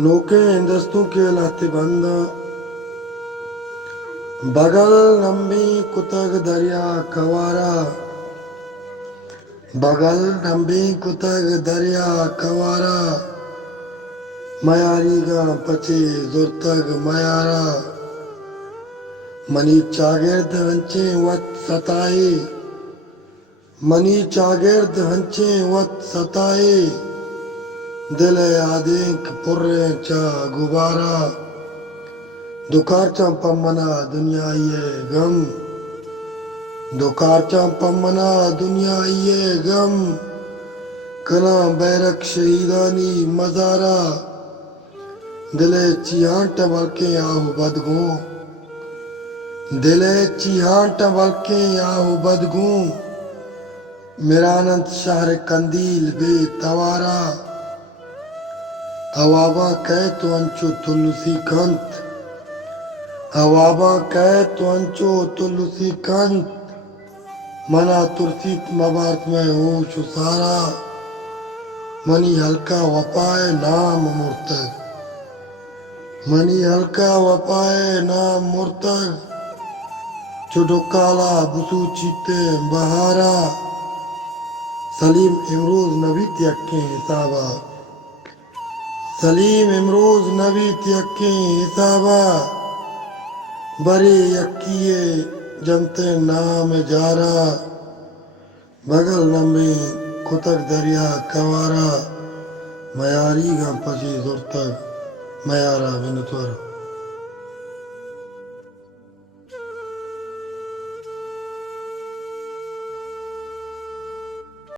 नौके हिंदस्तों के लाते बंद बगल नंबी कुतग दरिया कवारा बगल नंबी कुतग दरिया कवारा मयारी गा पचे जुर्तग मयारा मनी चागिर्द हंचे वत सताए मनी चागिर्द हंचे वत सताए दिल आदिक पुर्रे चा गुबारा दुकारचा पम्मना दुनिया ये गम दुकारचा पम्मना दुनिया ये गम कला बैरक शहीदानी मजारा दिले चिहांट बल्के आहू बदगू दिले चिहांट बल्के आहू बदगू मिरानंद शहर कंदील बे तवारा अवाबा कह तो अंचो तुलसी कंत अवाबा कह तो अंचो तुलसी कंत मना तुरसीत मबात में हो सारा मनी हल्का वपाए नाम मुर्तग मनी हल्का वपाए नाम मुर्तग चुडुकाला बुसू चीते बहारा सलीम इमरोज नबी त्यक्के हिसाबा सलीम इमरोज नबी त्यक्के हिसाबा बरे यक्किए जनते नाम जारा बगल नंबे कुतक दरिया कवारा मयारी गा पची जुर्तग मयारा बिनतवर